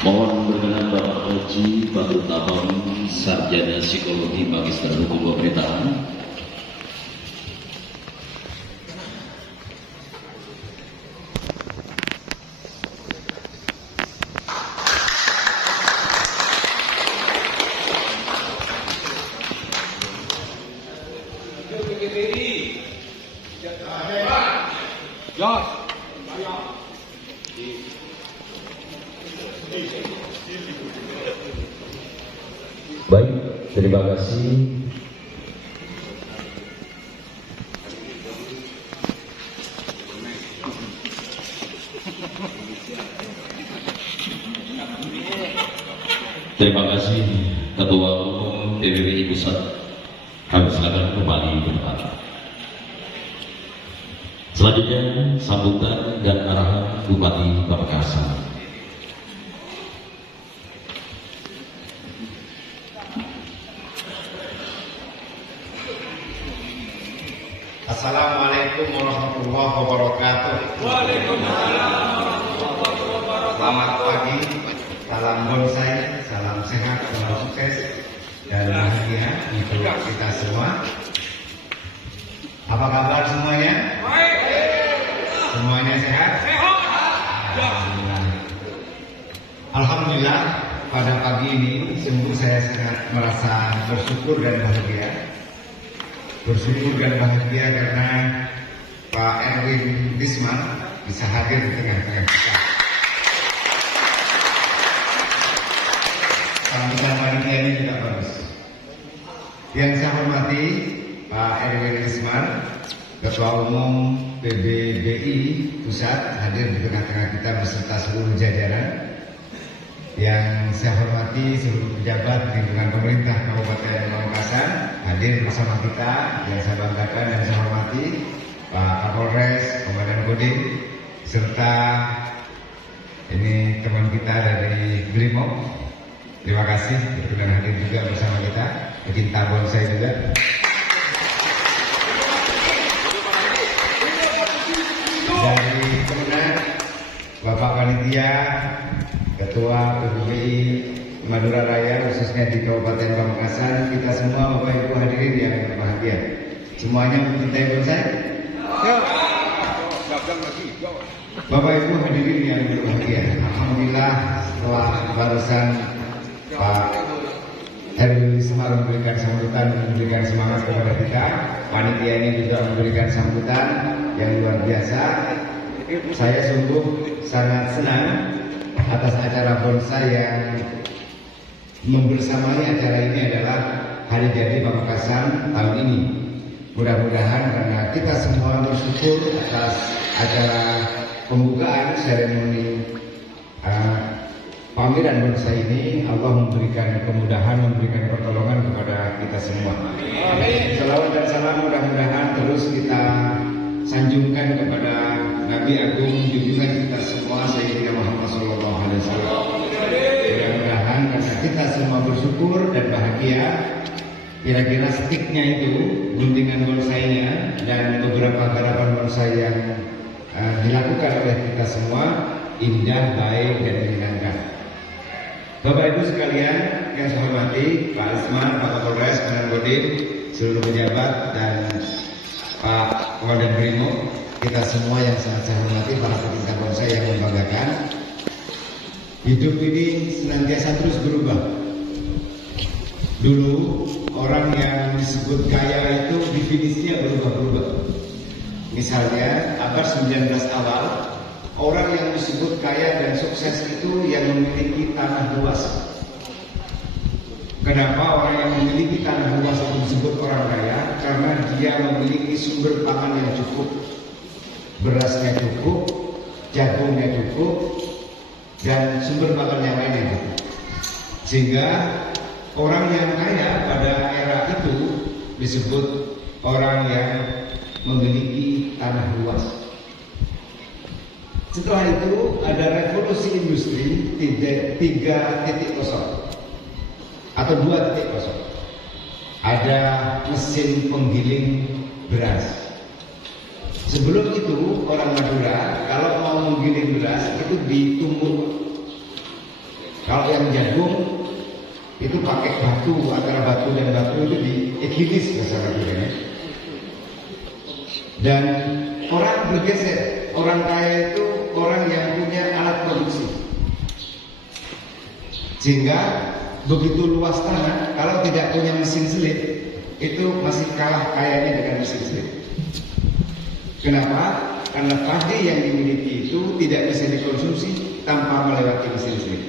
Mohon berkenan Bapak Haji Badrut Tamam, Sarjana Psikologi Magister Hukum Pemerintahan. Baik, terima kasih. Terima kasih Ketua Umum PBBI Pusat. Kami silakan kembali ke depan. Selanjutnya sambutan dan arahan Bupati Pamekasan. Assalamualaikum warahmatullahi wabarakatuh. Waalaikumsalam warahmatullahi wabarakatuh. Selamat pagi, salam bonsai, salam sehat, salam sukses dan bahagia untuk kita semua. Apa kabar semuanya? Baik. Semuanya sehat? Sehat. Alhamdulillah. Alhamdulillah, pada pagi ini sungguh saya sangat merasa bersyukur dan bahagia. Bersyukur dan bahagia karena Pak Erwin Lisman bisa hadir di tengah-tengah kita. Sambutan panitia ini juga bagus. Yang saya hormati Pak Erwin Lisman, Ketua Umum PBBI Pusat, hadir di tengah-tengah kita beserta seluruh jajaran. Yang saya hormati seluruh pejabat lingkungan pemerintah Kabupaten Pamekasan hadir bersama kita. Yang saya banggakan dan saya hormati Pak Kapolres, Komandan Kodim, serta ini teman kita dari Brimob. Terima kasih berkenan hadir juga bersama kita. Pecinta bonsai juga. Dari Kemenang, Bapak Panitia, Ketua PBBI Madura Raya khususnya di Kabupaten Pamekasan, kita semua Bapak Ibu hadirin yang berbahagia. Semuanya mencintai bonsai? Bapak Ibu hadirin yang berbahagia. Alhamdulillah setelah barusan Pak Erwin Lisman memberikan sambutan, memberikan semangat kepada kita, panitia ini juga memberikan sambutan yang luar biasa. Saya sungguh sangat senang atas acara bonsai yang membersamai acara ini adalah Hari Jadi Pamekasan tahun ini. Mudah-mudahan karena kita semua bersyukur atas acara pembukaan seremoni pameran bonsai ini, Allah memberikan kemudahan, memberikan pertolongan kepada kita semua. Selawat dan salam mudah-mudahan terus kita sanjungkan kepada Nabi Agung junjungan kita semua Sayyidina Muhammad SAW. Mudah-mudahan karena kita semua bersyukur dan bahagia, kira-kira stiknya itu, guntingan bonsainya dan beberapa garapan bonsai yang dilakukan oleh kita semua indah, baik dan menyenangkan. Bapak Ibu sekalian yang saya hormati, Pak Lisman, Pak Kapolres, Komandan Kodim, seluruh pejabat dan Pak Komandan Brimob, kita semua yang sangat saya hormati, para pecinta bonsai yang membanggakan. Hidup ini senantiasa terus berubah. Dulu orang yang disebut kaya itu definisinya berubah-ubah. Misalnya abad 19 awal, orang yang disebut kaya dan sukses itu yang memiliki tanah luas. Kenapa orang yang memiliki tanah luas itu disebut orang kaya? Karena dia memiliki sumber pangan yang cukup. Berasnya cukup, jagungnya cukup, dan sumber makan yang lainnya cukup. Sehingga orang yang kaya pada era itu disebut orang yang memiliki tanah luas. Setelah itu ada revolusi industri 3.0 atau 2.0. Ada mesin penggiling beras. Sebelum itu orang Madura kalau mau menggiling beras itu ditumbuk Kalau yang jagung itu pakai batu, antara batu dan batu itu diikilis bahasa Arabnya. Dan orang bergeser, orang kaya itu orang yang punya alat produksi. Sehingga begitu luas tanah, kalau tidak punya mesin selip, itu masih kalah kayanya dengan mesin selip. Kenapa? Karena padi yang dimiliki itu tidak bisa dikonsumsi tanpa melewati mesin selip.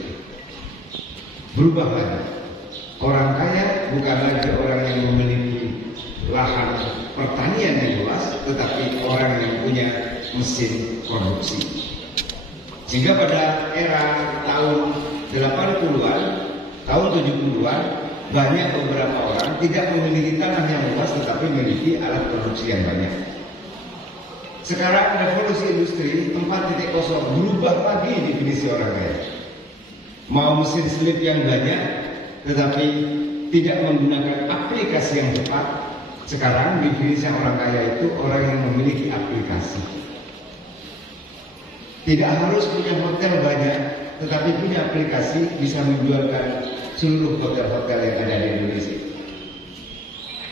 Berubah lagi. Orang kaya bukan lagi orang yang memiliki lahan pertanian yang luas, tetapi orang yang punya mesin produksi. Sehingga pada era tahun 80-an, tahun 70-an, banyak beberapa orang tidak memiliki tanah yang luas, tetapi memiliki alat produksi yang banyak. Sekarang revolusi industri 4.0 berubah lagi definisi orang kaya. Mau mesin selip yang banyak, tetapi tidak menggunakan aplikasi yang tepat. Sekarang definisi orang kaya itu orang yang memiliki aplikasi. Tidak harus punya hotel banyak, tetapi punya aplikasi bisa menjualkan seluruh hotel-hotel yang ada di Indonesia.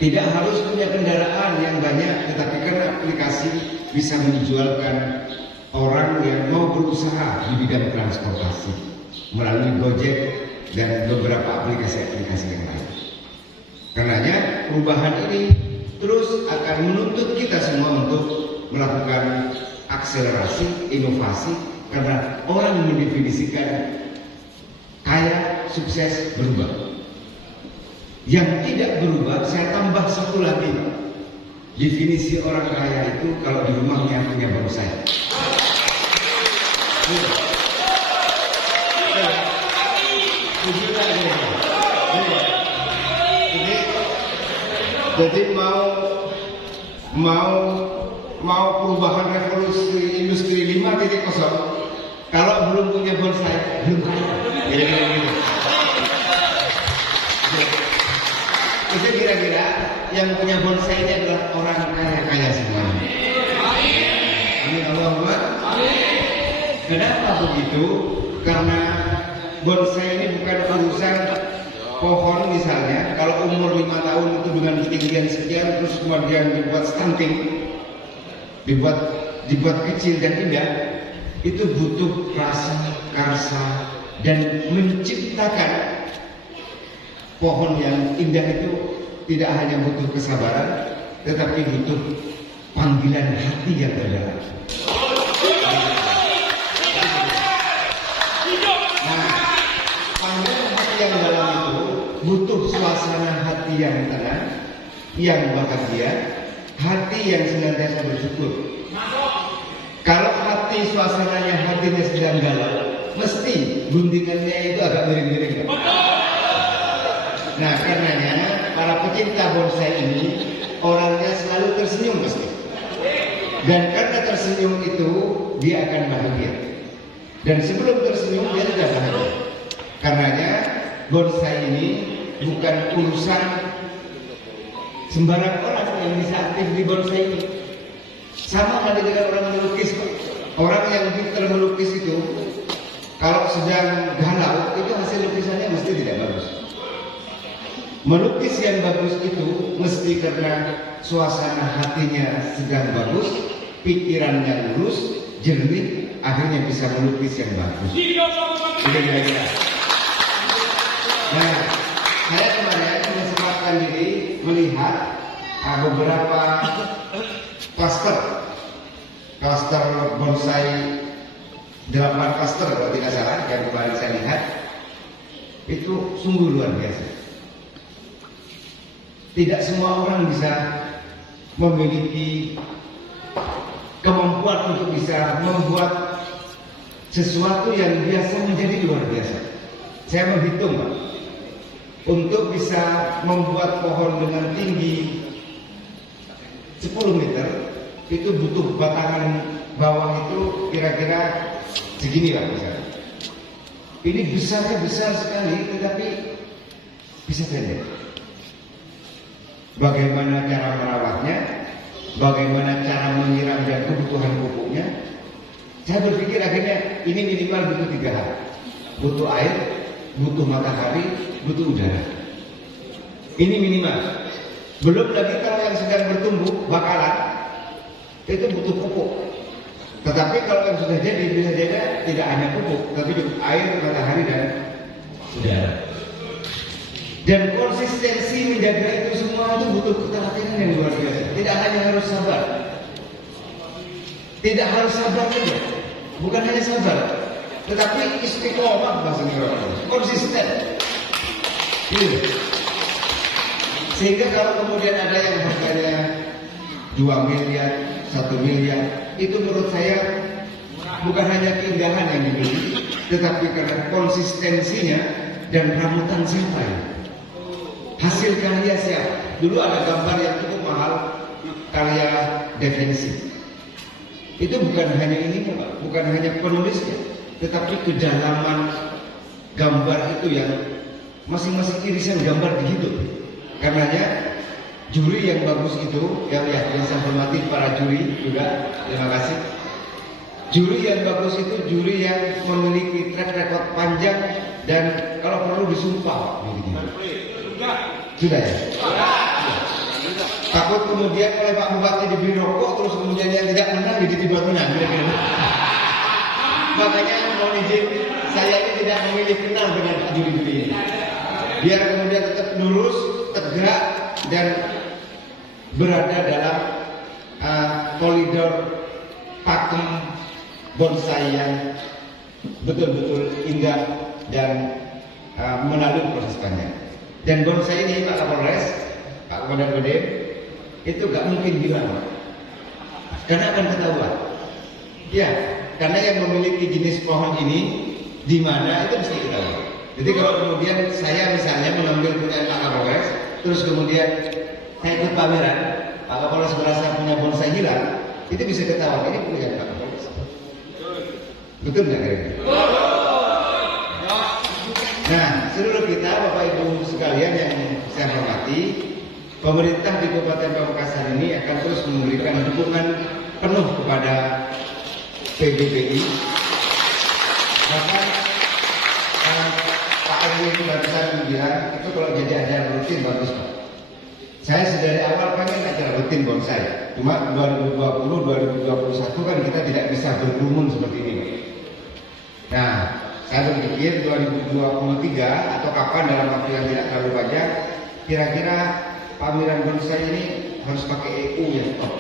Tidak harus punya kendaraan yang banyak, tetapi karena aplikasi bisa menjualkan orang yang mau berusaha di bidang transportasi melalui Gojek dan beberapa aplikasi-aplikasi yang lain. Karenanya perubahan ini terus akan menuntut kita semua untuk melakukan akselerasi, inovasi, karena orang mendefinisikan kaya, sukses, berubah. Yang tidak berubah, saya tambah satu lagi. Definisi orang kaya itu kalau di rumahnya punya bonsai. Jadi mau perubahan revolusi industri 5.0, kalau belum punya bonsai belum kaya. Itu kira-kira yang punya bonsai ini adalah orang kaya-kaya semuanya. Amin Allahumma. Kenapa begitu? Karena bonsai ini bukan urusan pohon misalnya. Kalau umur 5 tahun itu dengan ketinggian sekian, terus kemudian dibuat stunting, dibuat kecil dan indah, itu butuh rasa, karsa, dan menciptakan pohon yang indah itu tidak hanya butuh kesabaran, tetapi butuh panggilan hati yang terdalam. Nah, panggilan hati yang dalam itu butuh suasana hati yang tenang, yang bahagia, hati yang senantiasa bersyukur. Kalau hati suasananya hatinya sedang galau, mesti guntingannya itu agak miring-miring. Nah, karenanya para pecinta bonsai ini orangnya selalu tersenyum pasti. Dan karena tersenyum itu dia akan bahagia. Dan sebelum tersenyum dia sudah bahagia. Karenanya bonsai ini bukan urusan sembarang orang yang bisa aktif di bonsai ini. Sama halnya dengan orang melukis. Orang yang pintar melukis itu kalau sedang galau itu hasil lukisannya mesti tidak bagus. Melukis yang bagus itu mesti karena suasana hatinya sedang bagus, pikirannya lurus, jernih, akhirnya bisa melukis yang bagus. Nah, saya kemarin menyempatkan diri melihat beberapa klaster bonsai, 8 klaster kalau tidak salah yang kemarin saya lihat, itu sungguh luar biasa. Tidak semua orang bisa memiliki kemampuan untuk bisa membuat sesuatu yang biasa menjadi luar biasa. Saya menghitung, Pak, untuk bisa membuat pohon dengan tinggi 10 meter itu butuh batangan bawah itu kira-kira segini lah misalnya. Ini besarnya besar sekali, tetapi bisa pendek. Bagaimana cara merawatnya, bagaimana cara menyiram dan kebutuhan pupuknya. Saya berpikir akhirnya ini minimal butuh 3 hal. Butuh air, butuh matahari, butuh udara. Ini minimal. Belum lagi kalau yang sedang bertumbuh bakalan itu butuh pupuk. Tetapi kalau yang sudah jadi bisa jadi tidak hanya pupuk, tapi juga air, matahari dan udara. Dan konsistensi menjaga itu semua itu butuh keteladanan yang luar biasa. Tidak hanya harus sabar. Tidak harus sabar saja. Bukan hanya sabar, tetapi istiqomah bahasa Indonesia. Konsisten. Gitu. Sehingga kalau kemudian ada yang harganya 2 miliar, 1 miliar, itu menurut saya bukan hanya keindahan yang dibeli, tetapi karena konsistensinya dan ramutan siapa ya? Hasil karya siapa? Dulu ada gambar yang cukup mahal, karya Da Vinci. Itu bukan hanya ini, bukan hanya penulisnya, tetapi kedalaman gambar itu yang masing-masing irisan gambar dihidup. Karenanya juri yang bagus itu, yang saya hormati para juri juga, terima kasih. Juri yang bagus itu juri yang memiliki track record panjang dan kalau perlu disumpah. Sudah ya? Takut kemudian oleh Pak Bupati diberi rokok, terus kemudian yang tidak menang jadi tiba menang. Makanya mohon izin, saya ini tidak memilih kenal dengan Pak juri-juri ini. Biar kemudian tetap lurus, tegak dan berada dalam koridor pakem bonsai yang betul-betul indah dan melalui proses panjang. Dan bonsai ini Pak Kapolres, Pak Komandan Kodim, itu gak mungkin hilang, karena akan ketahuan. Ya, karena yang memiliki jenis pohon ini di mana itu mesti ketahuan. Jadi kalau kemudian saya misalnya mengambil punya Pak Kapolres, terus kemudian saya ikut pameran, Pak Kapolres merasa punya bonsai hilang, itu bisa ketahuan ini punya Pak Kapolres. Betul nggak kira-kira? Nah, seluruh kita Bapak Ibu sekalian yang saya hormati, pemerintah di Kabupaten Pamekasan ini akan terus memberikan dukungan penuh kepada PBBI. Bahkan Pak RW itu barusan bilang itu kalau jadi acara rutin bagus Pak. Saya dari awal pengen acara rutin bonsai. Cuma 2020, 2021 kan kita tidak bisa berkerumun seperti ini. Nah, saya berpikir 2023 atau kapan dalam waktu yang tidak terlalu panjang, kira-kira pameran bonsai ini harus pakai EU ya top.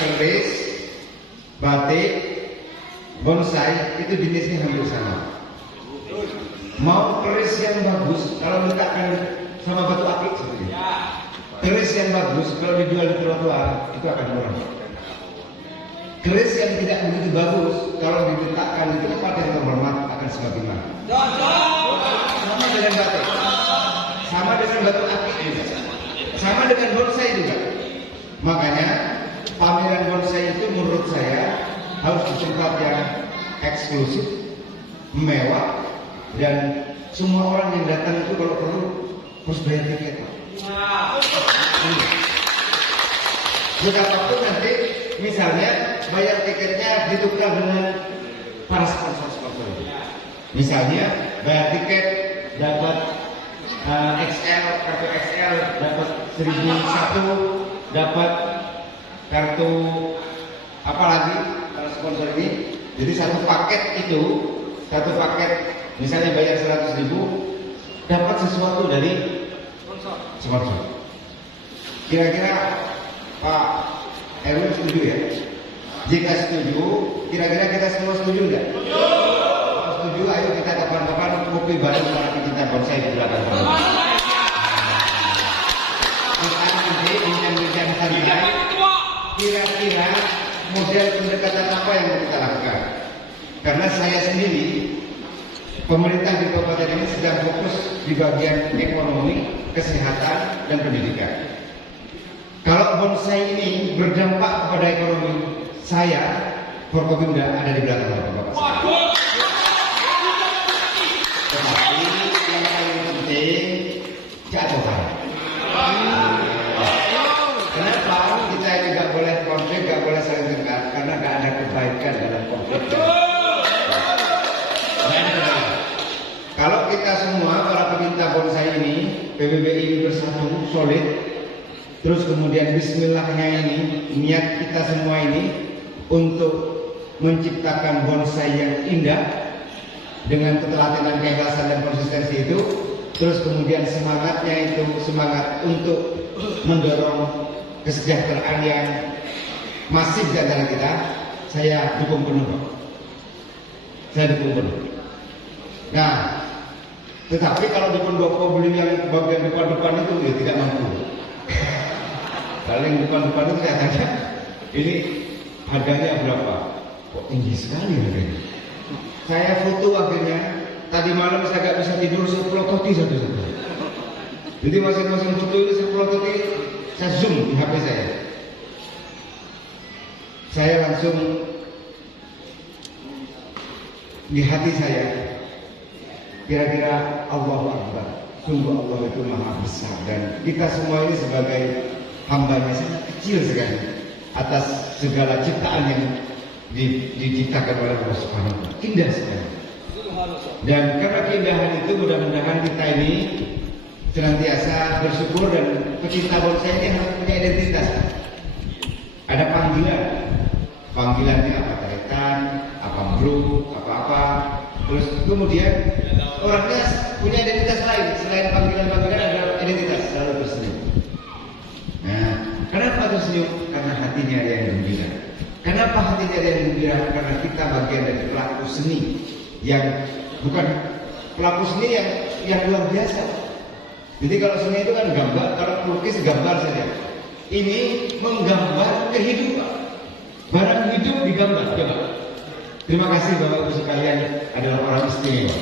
Keris, batik, bonsai itu jenisnya hampir sama. Mau keris yang bagus kalau letakkan sama batu akik seperti itu. Keris yang bagus kalau dijual di trotoar itu akan murah. Keris yang tidak begitu bagus kalau diletakkan di tempat yang terhormat akan semakin mahal. Sama dengan batik, sama dengan batu akik juga, sama dengan bonsai juga. Makanya pameran bonsai itu menurut saya harus di tempat yang eksklusif, mewah, dan semua orang yang datang itu kalau perlu harus bayar tiket. Betapapun nanti misalnya bayar tiketnya ditukar dengan para sponsor-sponsor itu. Misalnya bayar tiket dapat XL, kartu XL dapat 1001, dapat kartu apa lagi para sponsor ini. Jadi satu paket itu, satu paket misalnya bayar 100.000 dapat sesuatu dari sponsor. Kira-kira Pak RW setuju ya? Jika setuju, kira-kira kita semua setuju nggak? Kalau setuju, ayo kita kapan-kapan kopi bareng para kita bonsai di belakang. Kita nanti bincang-bincang santai. Kira-kira model pendekatan apa yang mau kita lakukan? Karena saya sendiri, pemerintah di kabupaten ini sedang fokus di bagian ekonomi, kesehatan, dan pendidikan. Kalau bonsai ini berdampak kepada ekonomi, saya Forkopimda ada di belakang Bapak. Tetapi yang paling penting jadwal. Kenapa kita ini nggak boleh konflik, nggak boleh saling tengkar? Karena nggak ada kebaikan dalam konflik. kita semua para pecinta bonsai ini, PBBI bersatu solid, terus kemudian Bismillahnya ini, niat kita semua ini untuk menciptakan bonsai yang indah dengan ketelatenan, keikhlasan dan konsistensi itu, terus kemudian semangatnya itu semangat untuk mendorong kesejahteraan yang masif di antara kita, saya dukung penuh. Saya dukung penuh. Nah, tetapi kalau di pendopo beli yang bagian depan-depan itu ya tidak mampu. Kalau yang depan-depan itu kelihatannya ini harganya berapa? Kok tinggi sekali harganya. Saya foto akhirnya, tadi malam saya nggak bisa tidur, saya pelototi satu-satu. Jadi masing-masing foto itu saya pelototi, saya zoom di HP saya. Saya langsung di hati saya, kira-kira Allahu Akbar, sungguh Allah itu maha besar, dan kita semua ini sebagai hambanya sangat kecil sekali atas segala ciptaan yang diciptakan oleh Allah Subhanahu wa Ta'ala. Indah sekali. Dan karena keindahan itu, mudah-mudahan kita ini senantiasa bersyukur, dan pecinta bonsai ini harus punya identitas. Ada panggilan. Panggilannya apa? Tarikan, apa bro, apa-apa. Terus kemudian orangnya punya identitas lain. Selain panggilan-panggilan ada identitas, selalu tersenyum. Nah, kenapa tersenyum? Karena hatinya ada yang gembira. Kenapa hatinya ada yang gembira? Karena kita bagian dari pelaku seni yang bukan pelaku seni yang luar biasa. Jadi kalau seni itu kan gambar, kalau melukis gambar saja. Ini menggambar kehidupan. Barang hidup digambar, coba. Terima kasih Bapak Ibu sekalian, adalah orang istimewa.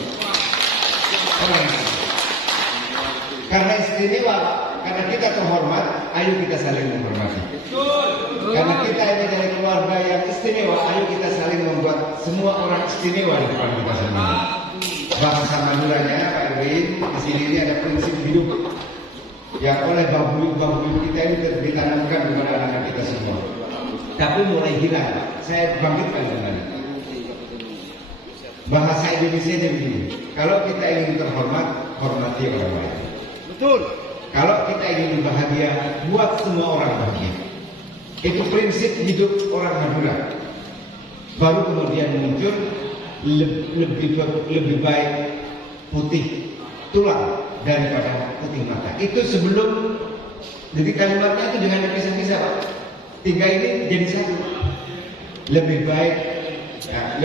Orang istimewa. Karena istimewa, karena kita terhormat, ayo kita saling menghormati. Karena kita ini dari keluarga yang istimewa, ayo kita saling membuat semua orang istimewa di depan kita semua. Bahasa Maduranya, Pak Erwin, di sini ini ada prinsip hidup yang oleh bambu-bambu kita ini ditanamkan kepada anak-anak kita semua. Tapi mulai hilang, saya bangkitkan kembali. Bahasa Indonesia begini, kalau kita ingin terhormat, hormati orang lain. Betul. Kalau kita ingin bahagia, buat semua orang bahagia. Itu prinsip hidup orang Madura. Baru kemudian muncul lebih baik putih tulang daripada putih mata. Itu sebelum, jadi kalimatnya itu dengan dipisah-pisah, Pak. Tiga ini jadi satu. Lebih baik, ya,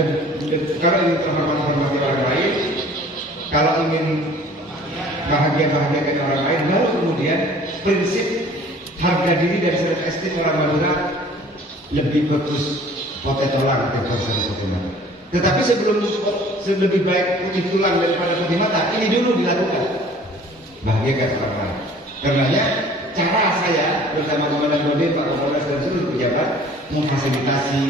kalau ingin terhormat, hormati orang lain. Kalau ingin bahagia-bahagiakan orang lain, baru kemudian prinsip harga diri dari self esteem orang Madura lebih bagus potato tulang daripada putih mata. Tetapi sebelum lebih baik putih tulang daripada putih mata, ini dulu dilakukan bahagiakan orang lain. Karenanya cara saya bersama Komandan Kodim, Pak Kapolres dan seluruh pejabat memfasilitasi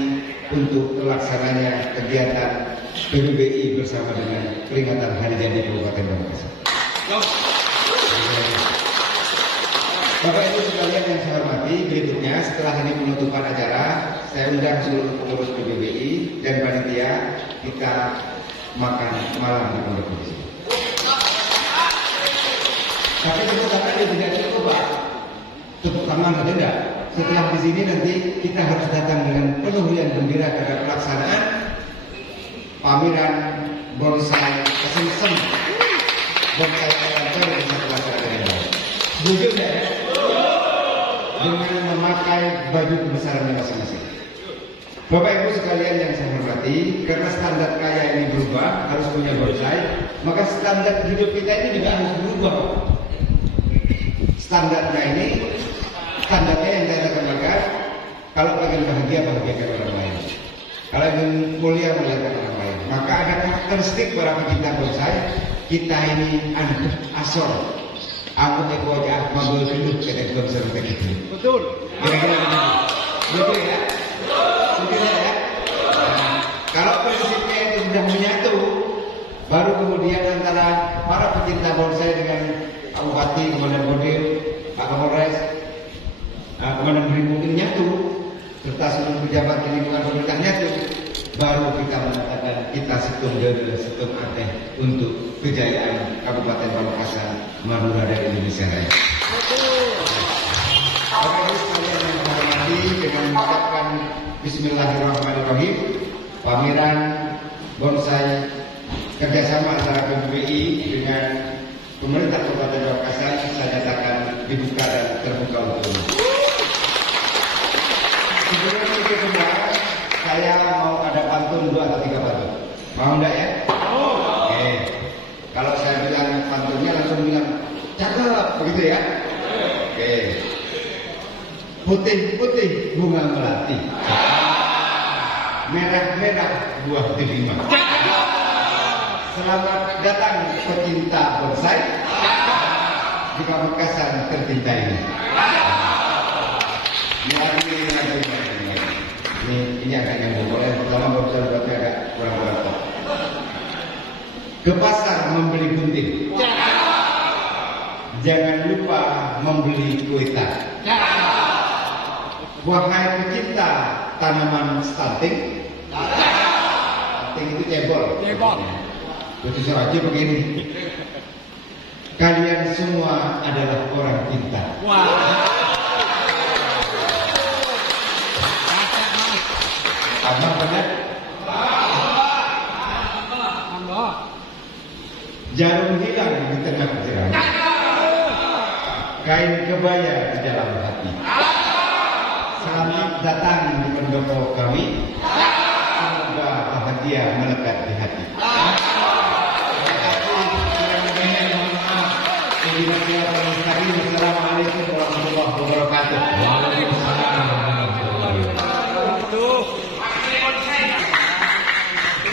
untuk terlaksananya kegiatan PBBI bersama dengan peringatan Hari Jadi Kabupaten Pamekasan. Bapak Ibu sekalian yang saya hormati, berikutnya setelah ini penutupan acara, saya undang seluruh pengurus PBBI dan panitia kita makan malam di pondok ini. Tapi tepuk tangan itu tidak cukup, Pak. Tepuk tangan saja tidak. Setelah di sini nanti kita harus datang dengan penuh yang gembira karena pelaksanaan pameran bonsai kesengsem bonsai karakter yang bisa pelaksanaan yang baik. Setuju tidak ya? Dengan memakai baju kebesarannya masing-masing. Bapak Ibu sekalian yang saya hormati, karena standar kaya ini berubah, harus punya bonsai, maka standar hidup kita ini juga harus berubah. Standarnya yang saya katakan, kalau ingin bahagia, bahagiakan orang lain. Kalau ingin mulia, muliakan orang lain. Maka ada karakteristik para pecinta bonsai, kita ini anak asor. Aku eko aja mabul hidup kita bonsai begitu. Betul. Kira-kira begitu. Betul ya? Betul ya? Nah, kalau prinsipnya itu sudah menyatu, baru kemudian antara para pecinta bonsai dengan Pak Bupati, Komandan Kodim, Pak Kapolres, Komandan Brimob ini nyatu, serta seluruh pejabat di lingkungan pemerintah nyatu, baru kita mengatakan kita setung dede, setung ateh untuk kejayaan Kabupaten Pamekasan, Madura dan Indonesia Raya. Bapak Ibu sekalian yang saya hormati, dengan mengucapkan Bismillahirrahmanirrahim, pameran bonsai kerjasama antara PBBI dengan pemerintah Kabupaten Pamekasan saya nyatakan dibuka dan terbuka untuk umum. Sebelum itu semua, saya mau ada pantun 2 atau 3 pantun. Mau enggak ya? Oke. Kalau saya bilang pantunnya langsung bilang cakep, begitu ya? Oke. Putih-putih bunga melati, merah-merah buah delima. Selamat datang pecinta bonsai di Pamekasan tercinta ini. Ini agak nyambung. Boleh pertama baru agak kurang berapa. Ke pasar membeli gunting, jangan lupa membeli kue tar. Wahai pecinta tanaman stunting, stunting itu cebol. Itu aja begini. Kalian semua adalah orang pintar. Abang benar? Jarum hilang di tengah jerami, kain kebaya di dalam hati. Selamat datang di pendopo kami. Semoga bahagia melekat